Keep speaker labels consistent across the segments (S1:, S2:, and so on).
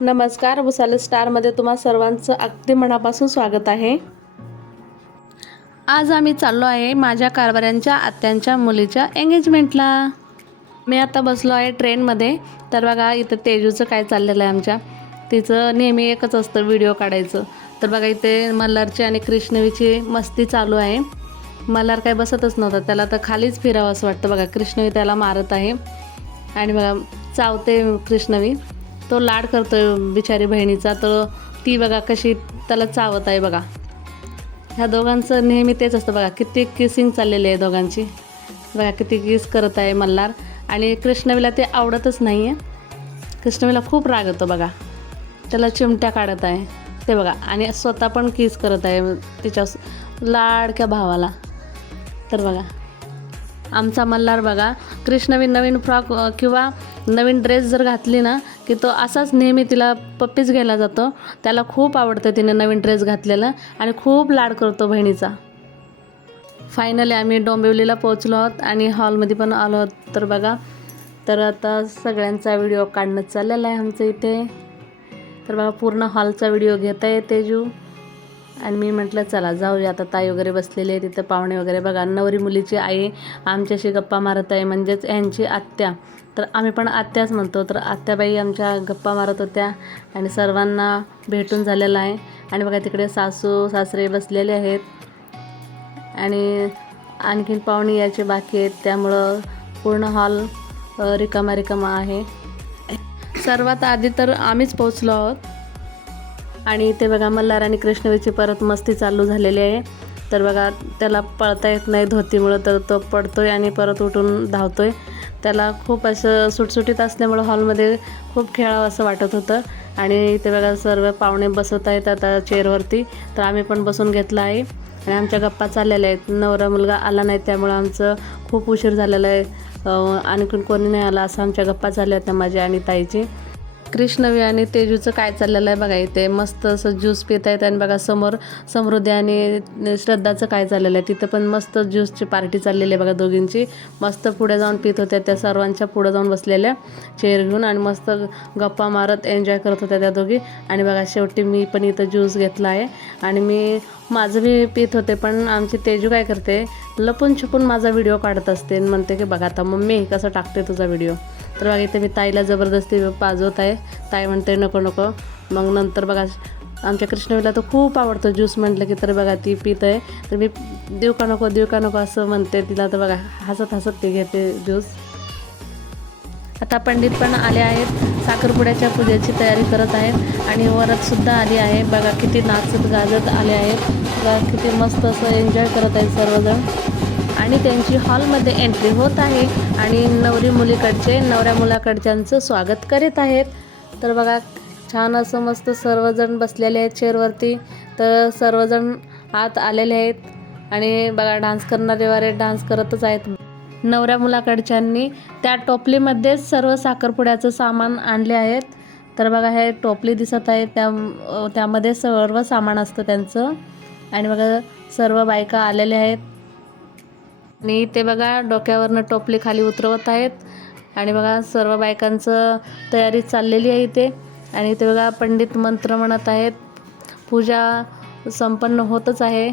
S1: नमस्कार भुसाले स्टारमध्ये तुम्हा सर्वांचं अगदी मनापासून स्वागत आहे. आज आम्ही चाललो आहे माझ्या कारभाऱ्यांच्या आत्यांच्या मुलीच्या एंगेजमेंटला मी आता बसलो आहे ट्रेनमध्ये तर बघा इथं तेजूचं काय चाललेलं आहे आमच्या. तिचं नेहमी एकच असतं व्हिडिओ काढायचं. तर बघा इथे मल्हारची आणि कृष्णवीची मस्ती चालू आहे. मल्हार काय बसतच नव्हता. त्याला तर खालीच फिरावं असं वाटतं. बघा कृष्णवी त्याला मारत आहे. आणि बघा चावते कृष्णवी. तो लाड करतोय बिचारी बहिणीचा तर ती बघा कशी त्याला चावत आहे बघा. ह्या दोघांचं नेहमी तेच असतं बघा किती किसिंग चाललेली आहे दोघांची. बघा किती किस करत आहे मल्हार. आणि कृष्णवीला ते आवडतच नाही आहे कृष्णवीला खूप राग येतो बघा. त्याला चिमट्या काढत आहे. ते बघा आणि स्वतः पण किस करत आहे तिच्या लाडक्या भावाला. तर बघा. आमचा मल्हार बघा कृष्णवी नवीन फ्रॉक किंवा नवीन ड्रेस जर घातली ना की तो असाच नेहमी तिला पप्पीच घ्यायला जातो. त्याला खूप आवडतं तिने नवीन ड्रेस घातलेला आणि खूप लाड करतो बहिणीचा. फायनली आम्ही डोंबिवलीला पोहोचलो आहोत आणि हॉलमध्ये पण आलो आहोत. तर बघा तर आता सगळ्यांचा व्हिडिओ काढणं चाललेला आहे आमचं इथे. तर बघा पूर्ण हॉलचा व्हिडिओ घेता येते जू. आणि मी म्हटलं चला जाऊया. आता ताई वगैरे बसलेली आहे तिथं पाहुणे वगैरे बघा. नवरी मुलीची आई आमच्याशी गप्पा मारत आहे. म्हणजेच यांची आत्या. तर आम्ही पण आत्याच म्हणतो. तर आत्याबाई आमच्या गप्पा मारत होत्या आणि सर्वांना भेटून झालेलं आहे. आणि बघा तिकडे सासू सासरे बसलेले आहेत. आणि आणखीन पाहुणे यायचे बाकी आहेत. त्यामुळं पूर्ण हॉल रिकामा रिकामा आहे. सर्वात आधी तर आम्हीच पोचलो आहोत. आणि इथे बघा मल्हार आणि कृष्णवीची परत मस्ती चालू झालेली आहे. तर बघा त्याला पळता येत नाही धोतीमुळं तर तो पडतोय आणि परत उठून धावतोय. त्याला खूप असं सुटसुटीत असल्यामुळं हॉलमध्ये खूप खेळावं असं वाटत होतं. आणि इथे बघा सर्व पाहुणे बसत आहेत आता चेअरवरती. तर आम्ही पण बसून घेतलं आहे. आणि आमच्या गप्पा चाललेल्या आहेत. नवरा मुलगा आला नाही त्यामुळं आमचं खूप उशीर झालेला आहे. आणखीन कोणी नाही आला असं आमच्या गप्पा चालल्या होत्या माझ्या आणि ताईची. कृष्णवी आणि तेजूचं काय चाललेलं आहे बघा इथे. मस्त असं ज्यूस पित आहेत आणि बघा समोर समृद्धी आणि श्रद्धाचं काय चाललेलं आहे. तिथं पण मस्त ज्यूसची पार्टी चाललेली आहे बघा दोघींची. मस्त पुढे जाऊन पित होत्या त्या सर्वांच्या पुढे जाऊन बसलेल्या चेअर घेऊन आणि मस्त गप्पा मारत एन्जॉय करत होत्या त्या दोघी. आणि बघा शेवटी मी पण इथं ज्यूस घेतला आहे. आणि मी माझं बी पित होते पण आमची तेजू काय करते लपून छपून माझा व्हिडिओ काढत असते आणि म्हणते की बघा आता मम्मी कसं टाकते तुझा व्हिडिओ तर बघा इथे मी ताईला जबरदस्ती पाजवत आहे. ताई म्हणते नको नको. मग नंतर बघा आमच्या कृष्णवीला तर खूप आवडतं ज्यूस म्हटलं की तर बघा ती पित आहे. तर मी देऊ का नको देऊ का नको? असं म्हणते तिला. तर बघा हसत हसत ती घेते ज्यूस. आता पंडित पण आले आहेत. साखरपुड्याच्या पूजेची तयारी करत आहेत. आणि वरतसुद्धा आली आहे. बघा किती नाचत गाजत आले आहेत. बघा किती मस्त असं एन्जॉय करत आहेत सर्वजण. आणि त्यांची हॉलमध्ये एंट्री होत आहे. आणि नवरी मुलीकडचे नवऱ्या मुलाकडच्यांचं स्वागत करीत आहेत. तर बघा छान असं मस्त सर्वजण बसलेले आहेत चेअरवरती तर सर्वजण आत आलेले आहेत. आणि बघा डान्स करणारे वारे डान्स करतच आहेत. नवऱ्या मुलाकडच्यांनी त्या टोपलीमध्येच सर्व साखरपुड्याचं सामान आणले आहेत. तर बघा हे टोपली दिसत आहे. त्या त्यामध्ये सर्व सामान असतं त्यांचं. आणि बघा सर्व बायका आलेल्या आहेत. आणि ते बघा डोक्यावरनं टोपली खाली उतरवत आहेत. आणि बघा सर्व बायकांचं तयारी चाललेली आहे इथे. आणि ते बघा पंडित मंत्र म्हणत आहेत. पूजा संपन्न होतच आहे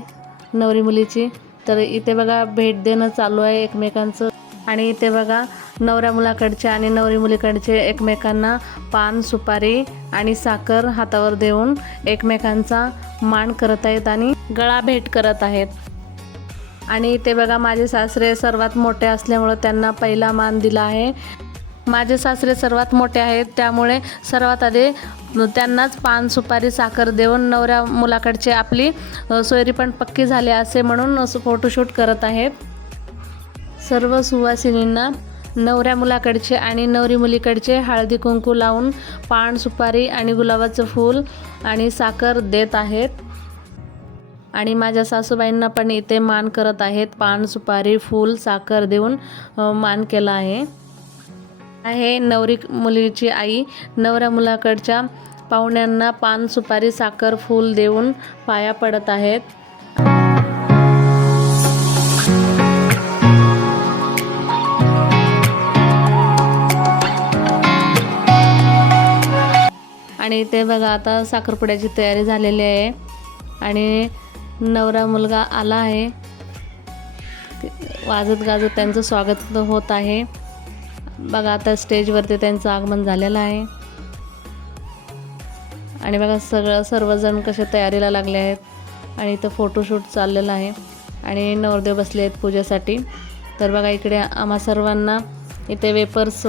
S1: नवरी मुलीची. तर इथे बघा भेट देणं चालू आहे एकमेकांचं. आणि इथे बघा नवऱ्या मुलाकडचे आणि नवरी मुलीकडचे एकमेकांना पान सुपारी आणि साखर हातावर देऊन एकमेकांचा मान करत आहेत आणि गळा भेट करत आहेत. आणि ते बघा माझे सासरे सर्वात मोठे असल्यामुळं त्यांना पहिला मान दिला आहे. माझे सासरे सर्वात मोठे आहेत त्यामुळे सर्वात आधी त्यांनाच पान सुपारी साखर देऊन नवऱ्या मुलाकडचे आपली सोयरी पण पक्की झाली असे म्हणून असं फोटोशूट करत आहेत. सर्व सुवासिनींना नवऱ्या मुलाकडचे आणि नवरी मुलीकडचे हळदी कुंकू लावून पान सुपारी आणि गुलाबाचं फूल आणि साखर देत आहेत. आणि माझ्या सासूबाईंना पण इथे मान करत आहेत. पान सुपारी फूल साखर देऊन मान केला आहे. आहे. नवरी मुलीची आई नवऱ्या मुलाकडच्या पाहुण्यांना पान सुपारी साखर फूल देऊन पाया पडत आहेत. आणि ते बघा आता साखरपुड्याची तयारी झालेली आहे. आणि नवरा मुलगा आला आहे. वाजत गाजत त्यांचं स्वागत होत आहे. बघा आता स्टेजवरती त्यांचं आगमन झालेलं आहे. आणि बघा सगळं सर्वजण कसे तयारीला लागले आहेत. आणि इथं फोटोशूट चाललेलं आहे. आणि नवरदेव बसले आहेत पूजेसाठी. तर बघा इकडे आम्हा सर्वांना इथे वेपर्स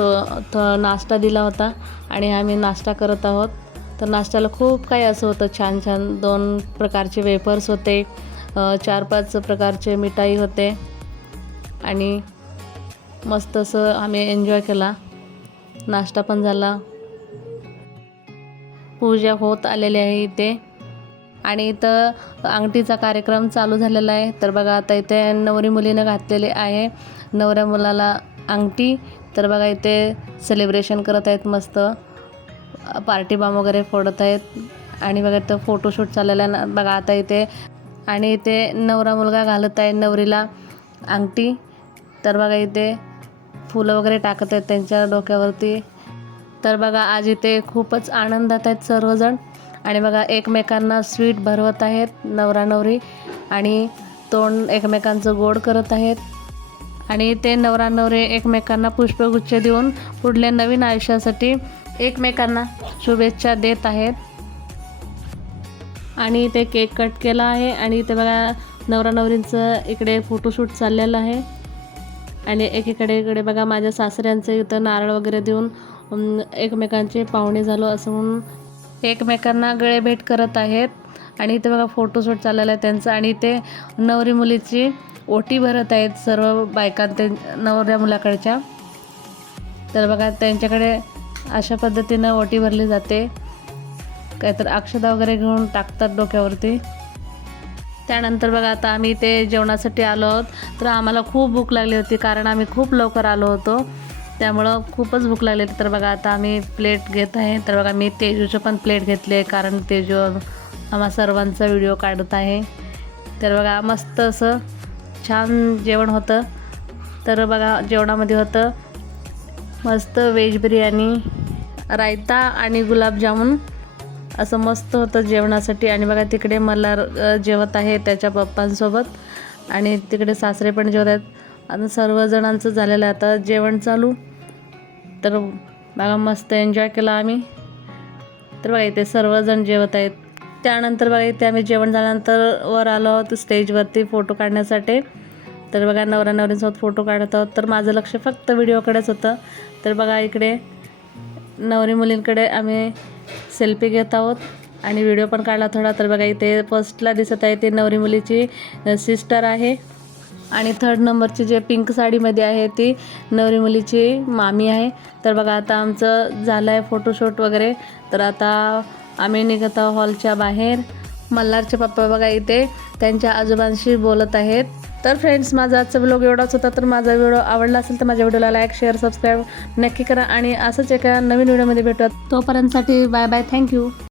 S1: नाश्ता दिला होता. आणि आम्ही नाश्ता करत आहोत. तर नाश्त्याला खूप काही असं होतं. छान छान दोन प्रकारचे वेपर्स होते. चार पाच प्रकारचे मिठाई होते. आणि मस्त असं आम्ही एन्जॉय केला. नाश्ता पण झाला. पूजा होत आलेली आहे इथे. आणि इथं अंगठीचा कार्यक्रम चालू झालेला आहे. तर बघा आता इथे नवरी मुलीनं घातलेले आहे. नवऱ्या मुलाला अंगठी. तर बघा इथे सेलिब्रेशन करत आहेत मस्त. पार्टी बाम वगैरे फोडत आहेत. आणि बघा इथं फोटोशूट चाललेलं आहे. ना बघा आता इथे आणि इथे नवरा मुलगा घालत आहे. नवरीला अंगठी. तर बघा इथे फुलं वगैरे टाकत आहेत त्यांच्या डोक्यावरती. तर बघा आज इथे खूपच आनंदात आहेत सर्वजण. आणि बघा एकमेकांना स्वीट भरवत आहेत नवरा नवरी आणि तोंड एकमेकांचं गोड करत आहेत. आणि ते नवरा नवरे एकमेकांना पुष्पगुच्छ देऊन पुढल्या नवीन आयुष्यासाठी एकमेकांना शुभेच्छा देत आहेत. आणि इथे केक कट केला आहे. आणि इथे बघा नवरा नवरींचं इकडे फोटोशूट चाललेलं आहे. आणि एकीकडे इकडे बघा माझ्या सासऱ्यांचं इथं नारळ वगैरे देऊन एकमेकांचे पाहुणे झालो असं म्हणून एकमेकांना गळे भेट करत आहेत. आणि इथे बघा फोटोशूट चाललेला आहे त्यांचं. आणि इथे नवरी मुलीची ओटी भरत आहेत सर्व बायका ते नवऱ्या मुलाकडच्या. तर बघा त्यांच्याकडे अशा पद्धतीनं ओटी भरली जाते. काहीतर अक्षदा वगैरे घेऊन टाकतात डोक्यावरती. त्यानंतर बघा आता आम्ही ते जेवणासाठी आलो आहोत. तर आम्हाला खूप भूक लागली होती कारण आम्ही खूप लवकर आलो होतो. त्यामुळं खूपच भूक लागली होती. तर बघा आता आम्ही प्लेट घेत आहे. तर बघा मी तेजूचं पण प्लेट घेतली आहे कारण तेजू आम्हा सर्वांचा व्हिडिओ काढत आहे. तर बघा मस्त असं छान जेवण होतं. तर बघा जेवणामध्ये होतं मस्त व्हेज बिर्याणी रायता आणि गुलाबजामुन. असं मस्त होतं जेवणासाठी. आणि बघा तिकडे मल्हार जेवत आहे त्याच्या पप्पांसोबत. आणि तिकडे सासरे पण जेवत आहेत. आता सर्वजणांचं झालेलं आहे. आता जेवण चालू. तर बघा मस्त एन्जॉय केला आम्ही. तर बघा इथे सर्वजण जेवत आहेत. त्यानंतर बघा इथे आम्ही जेवण झाल्यानंतर वर आलो आहोत स्टेजवरती फोटो काढण्यासाठी. तर बघा नवरा नवरीसोबत फोटो काढत आहोत. तर माझं लक्ष फक्त व्हिडिओकडेच होतं. तर बघा इकडे नवरी मुलींकडे आम्ही सेल्फी घेत आहोत. आणि व्हिडिओ पण काढला थोडा तर बघा इथे फर्स्टला दिसत आहे ते नवरी मुलीची सिस्टर आहे. आणि थर्ड नंबरची जे पिंक साडीमध्ये आहे ती नवरी मुलीची मामी आहे. तर बघा आता आमचं झालं आहे फोटोशूट वगैरे. तर आता आम्ही निघत आहोत हॉलच्या बाहेर. मल्हारचे पप्पा बघा इथे त्यांच्या आजोबांशी बोलत आहेत. तर फ्रेंड्स माझा आजचा व्लॉग एवढाच होता. तर माझा व्हिडिओ आवडला असेल तर माझ्या व्हिडिओला लाईक शेअर सबस्क्राईब नक्की करा. आणि असंच एका नवीन व्हिडिओमध्ये भेटूयात. तोपर्यंतसाठी बाय बाय थँक्यू